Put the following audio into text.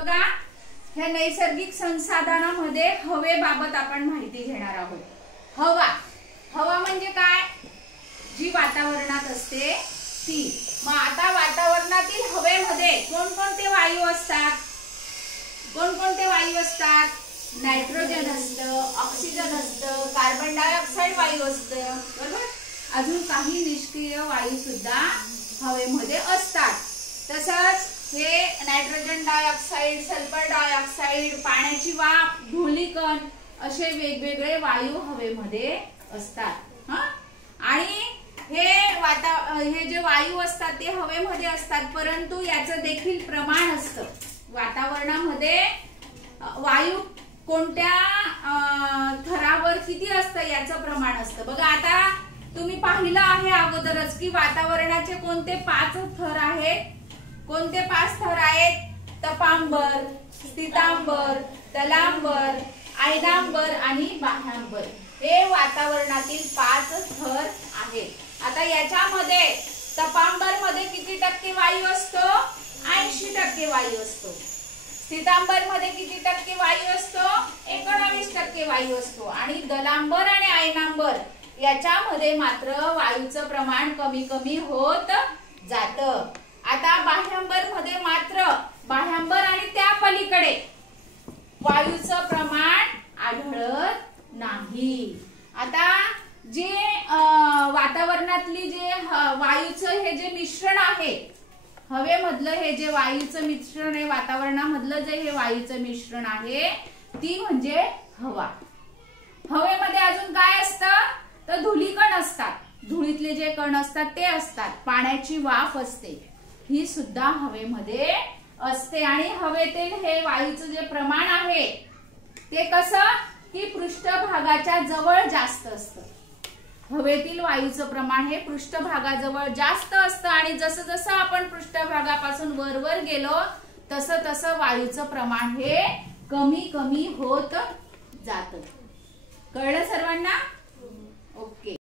बघा, ह्या नैसर्गिक संसाधनामध्ये हवेबाबत आपण माहिती घेणार आहोत. हवा हवा म्हणजे काय? जी वातावरणात असते ती. मग आता वातावरणातील हवेमध्ये कोणकोणते वायू असतात? कोणकोणते वायू असतात? नायट्रोजन असतं, ऑक्सिजन असतं, कार्बन डायऑक्साइड वायू असतं, बरोबर. अजून काही निष्क्रिय वायू सुद्धा हवेमध्ये असतात. तसंच हे नायट्रोजन डायऑक्साइड, सल्फर डायऑक्साइड, पाण्याची वाफ, धूलिकण असे वेगवेगळे वायू हवेमध्ये असतात. आणि हे जे वायू असतात ते हवेमध्ये असतात, परंतु याचं देखील प्रमाण असतं. वातावरणामध्ये वायू कोणत्या थरावर किती असतं याचं प्रमाण असतं. बघा, आता तुम्ही पाहिलं आहे अगोदरच की वातावरणाचे कोणते 5 थर आहेत. कोणते 5 थर आहेत? तपांबर, स्थितांबर, तलांबर, आयनांबर आणि बाह्यांबर. हे वातावरणातील 5 थर आहेत. आता याच्यामध्ये तपांबर मध्ये किती टक्के वायू असतो? 80% वायू असतो. स्थितांबर मध्ये किती टक्के वायू असतो? 19% वायू असतो. आणि दलांबर आणि आयनांबर याच्यामध्ये मात्र वायूचं प्रमाण कमी कमी होत जातं. आता बाह्यांबर मध्ये मात्र बाह्यांबर आणि त्या पलीकडे वायूचं प्रमाण आढळत नाही. आता जे वातावरणातली जे वायूचं हे जे मिश्रण आहे, हवेमधलं हे जे वायूचं मिश्रण आहे, वातावरणामधलं जे हे वायूचं मिश्रण आहे ती म्हणजे हवा. हवेमध्ये अजून काय असतं? तर धूलिकण असतात. धुळीतले जे कण असतात ते असतात. पाण्याची वाफ असते, ही सुद्धा हवेमध्ये असते. आणि हवेतील हे वायूचं जे प्रमाण आहे ते कसं की पृष्ठभागाच्या जवळ जास्त असतं. हवेतील वायूचं प्रमाण हे पृष्ठभागाजवळ जास्त असतं. आणि जसं जसं आपण पृष्ठभागापासून वर गेलो तसं तसं वायूचं प्रमाण हे कमी कमी होत जातं. कळलं सर्वांना? ओके.